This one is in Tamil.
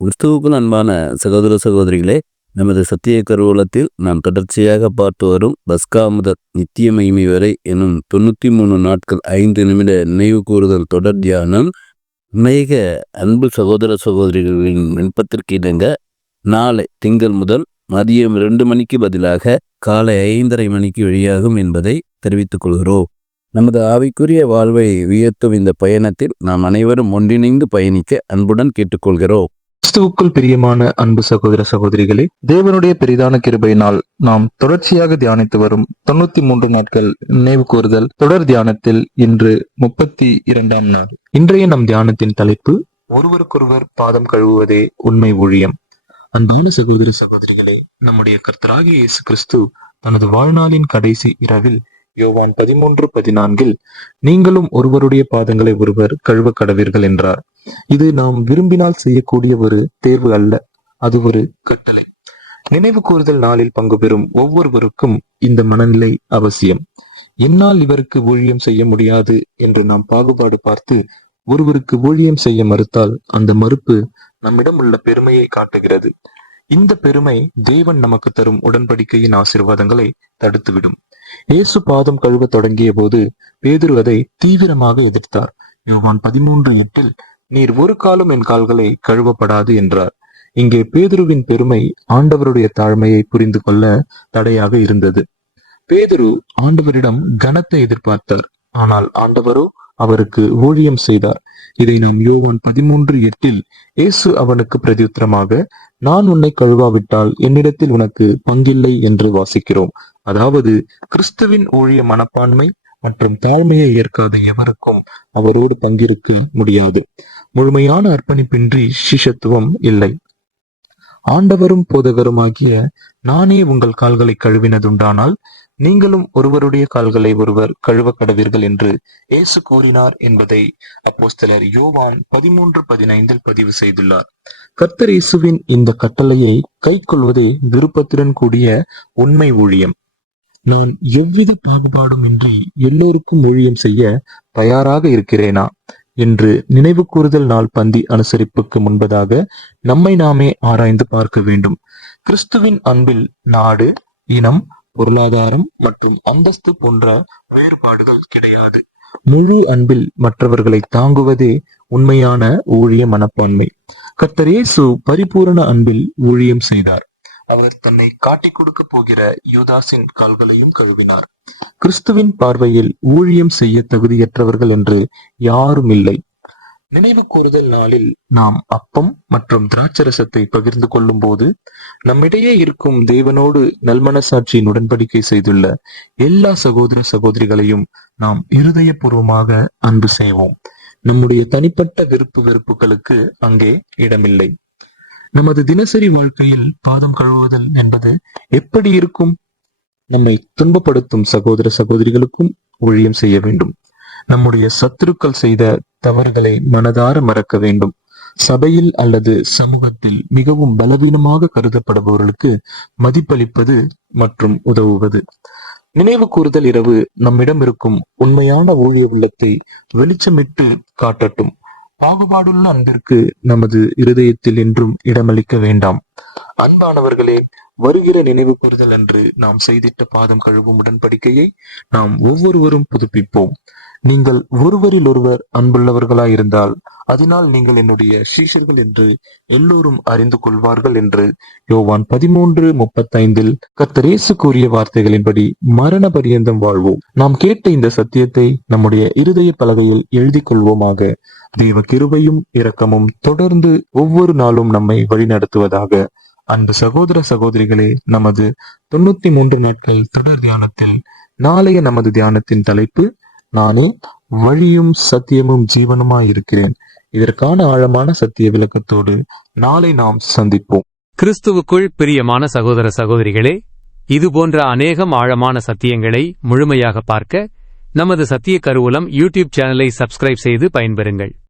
கிறிஸ்துவுக்குள் அன்பான சகோதர சகோதரிகளே, நமது சத்திய கருவூலத்தில் நாம் தொடர்ச்சியாக பார்த்து வரும் பஸ்கா முதல் நித்திய மகிமை வரை எனும் 93 நாட்கள் 5 நிமிட நினைவு கூறுதல் தொடர் தியானம். அநேக அன்பு சகோதர சகோதரிகளின் விண்ணப்பத்திற்கு இணங்க நாளை திங்கள் முதல் மதியம் 2 மணிக்கு பதிலாக காலை 5:30 மணிக்கு வெளியாகும் என்பதை தெரிவித்துக் கொள்கிறோம். நமது ஆவிக்குரிய வாழ்வை உயர்த்தும் இந்த பயணத்தில் நாம் அனைவரும் ஒன்றிணைந்து பயணிக்க அன்புடன் கேட்டுக்கொள்கிறோம். கிறிஸ்துவுக்குள் பிரியமான அன்பு சகோதர சகோதரிகளே, தேவனுடைய பெரிதான கிருபையினால் நாம் தொடர்ச்சியாக தியானித்து வரும் 93 நாட்கள் நினைவு கூறுதல் தொடர் தியானத்தில் இன்று 32ஆம் நாள். இன்றைய நம் தியானத்தின் தலைப்பு, ஒருவருக்கொருவர் பாதம் கழுவுவதே உண்மை ஊழியம். அன்பான சகோதர சகோதரிகளே, நம்முடைய கர்த்தராகிய இயேசு கிறிஸ்து தனது வாழ்நாளின் கடைசி இரவில் யோவான் 13:14 நீங்களும் ஒருவருடைய பாதங்களை ஒருவர் கழுவ கடவீர்கள் என்றார். இது நாம் விரும்பினால் செய்யக்கூடிய ஒரு தேர்வு அல்ல, அது ஒரு கட்டளை. நினைவு கூறுதல் நாளில் பங்கு பெறும் ஒவ்வொருவருக்கும் இந்த மனநிலை அவசியம். என்னால் இவருக்கு ஊழியம் செய்ய முடியாது என்று நாம் பாகுபாடு பார்த்து ஒருவருக்கு ஊழியம் செய்ய மறுத்தால் அந்த மறுப்பு நம்மிடம் உள்ள பெருமையை காட்டுகிறது. இந்த பெருமை தேவன் நமக்கு தரும் உடன்படிக்கையின் ஆசீர்வாதங்களை தடுத்துவிடும். இயேசு பாதம் கழுவ தொடங்கிய போது பேதுரு அதை தீவிரமாக எதிர்த்தார். யோவான் 13:8 நீர் ஒரு காலம் என் கால்களை கழுவப்படாது என்றார். இங்கே பேதுருவின் பெருமை ஆண்டவருடைய தாழ்மையை புரிந்து கொள்ள தடையாக இருந்தது. பேதுரு ஆண்டவரிடம் கனத்தை எதிர்பார்த்தார், ஆனால் ஆண்டவரோ அவருக்கு ஊழியம் செய்தார். இதை நாம் யோவான் 13:8 இயேசு அவனுக்கு பிரதியுத்தரமாக, நான் உன்னை கழுவாவிட்டால் என்னிடத்தில் உனக்கு பங்கில்லை என்று வாசிக்கிறோம். அதாவது கிறிஸ்துவின் ஊழிய மனப்பான்மை மற்றும் தாழ்மையை ஏற்காத எவருக்கும் அவரோடு பங்கிருக்க முடியாது. முழுமையான அர்ப்பணிப்பின்றி சிஷ்யத்துவம் இல்லை. ஆண்டவரும் போதகருமாகிய நானே உங்கள் கால்களை கழுவினதுண்டானால் நீங்களும் ஒருவருடைய கால்களை ஒருவர் கழுவ கடவீர்கள் என்று இயேசு கூறினார் என்பதை அப்போஸ்தலர் யோவான் 13:15 பதிவு செய்துள்ளார். கர்த்தர் இயேசுவின் இந்த கட்டளையை கைக்கொள்வதே விருப்பத்துடன் கூடிய உண்மை ஊழியம். நான் எவ்வித பாகுபாடும் இன்றி எல்லோருக்கும் ஊழியம் செய்ய தயாராக இருக்கிறேனா என்று நினைவு கூறுதல் நாள் பந்தி அனுசரிப்புக்கு முன்பதாக நம்மை நாமே ஆராய்ந்து பார்க்க வேண்டும். கிறிஸ்துவின் அன்பில் நாடு, இனம், பொருளாதாரம் மற்றும் அந்தஸ்து போன்ற வேறுபாடுகள் கிடையாது. முழு அன்பில் மற்றவர்களை தாங்குவதே உண்மையான ஊழிய மனப்பான்மை. கர்த்தர் இயேசு பரிபூரண அன்பில் ஊழியம் செய்தார். அவர் தன்னை காட்டிக் கொடுக்க போகிற யூதாசின் கால்களையும் கழுவினார். கிறிஸ்துவின் பார்வையில் ஊழியம் செய்ய தகுதியற்றவர்கள் என்று யாரும் இல்லை. நினைவு கூறுதல் நாளில் நாம் அப்பம் மற்றும் திராட்சரசத்தை பகிர்ந்து கொள்ளும் போது நம்மிடையே இருக்கும் தேவனோடு நல்மனசாட்சியின் உடன்படிக்கை செய்துள்ள எல்லா சகோதர சகோதரிகளையும் நாம் இருதயபூர்வமாக அன்பு செய்வோம். நம்முடைய தனிப்பட்ட வெறுப்புகளுக்கு அங்கே இடமில்லை. நமது தினசரி வாழ்க்கையில் பாதம் கழுவுதல் என்பது எப்படி இருக்கும்? நம்மை துன்பப்படுத்தும் சகோதர சகோதரிகளுக்கும் ஊழியம் செய்ய வேண்டும். நம்முடைய சத்துருக்கள் செய்த தவறுகளை மனதார மறக்க வேண்டும். சபையில் அல்லது சமூகத்தில் மிகவும் பலவீனமாக கருதப்படுபவர்களுக்கு மதிப்பளிப்பது மற்றும் உதவுவது. நினைவு கூறுதல் இரவு நம்மிடம் இருக்கும் உண்மையான ஊழிய உள்ளத்தை வெளிச்சமிட்டு காட்டட்டும். பாகுபாடுள்ள அன்பிற்கு நமது இருதயத்தில் என்றும் இடமளிக்க வேண்டாம். அன்பானவர்களே, வருகிற நினைவு கூறுதல் அன்று நாம் செய்திட்ட பாதம் கழுவும் உடன்படிக்கையை நாம் ஒவ்வொருவரும் புதுப்பிப்போம். நீங்கள் ஒருவரில் ஒருவர் அன்புள்ளவர்களாய் இருந்தால் அதனால் நீங்கள் என்னுடைய சீஷர்கள் என்று எல்லோரும் அறிந்து கொள்வார்கள் என்று யோவான் 13:35 கர்த்தர் இயேசு கூறிய வார்த்தைகளின்படி மரண பரியந்தம் வாழ்வோம். நாம் கேட்ட இந்த சத்தியத்தை நம்முடைய இருதய பலகையில் எழுதி கொள்வோமாக. தேவ கிருபையும் இரக்கமும் தொடர்ந்து ஒவ்வொரு நாளும் நம்மை வழிநடத்துவதாக. அன்பு சகோதர சகோதரிகளே, நமது 93 நாட்கள் தொடர் தியானத்தில் நாளைய நமது தியானத்தின் தலைப்பு, நானே வழியும் சத்தியமும் ஜீவனுமாய் இருக்கிறேன். இதற்கான ஆழமான சத்திய விளக்கத்தோடு நாளை நாம் சந்திப்போம். கிறிஸ்துவுக்குள் பிரியமான சகோதர சகோதரிகளே, இது போன்ற அநேகம் ஆழமான சத்தியங்களை முழுமையாக பார்க்க நமது சத்திய கருவூலம் யூடியூப் சேனலை சப்ஸ்கிரைப் செய்து பயன்பெறுங்கள்.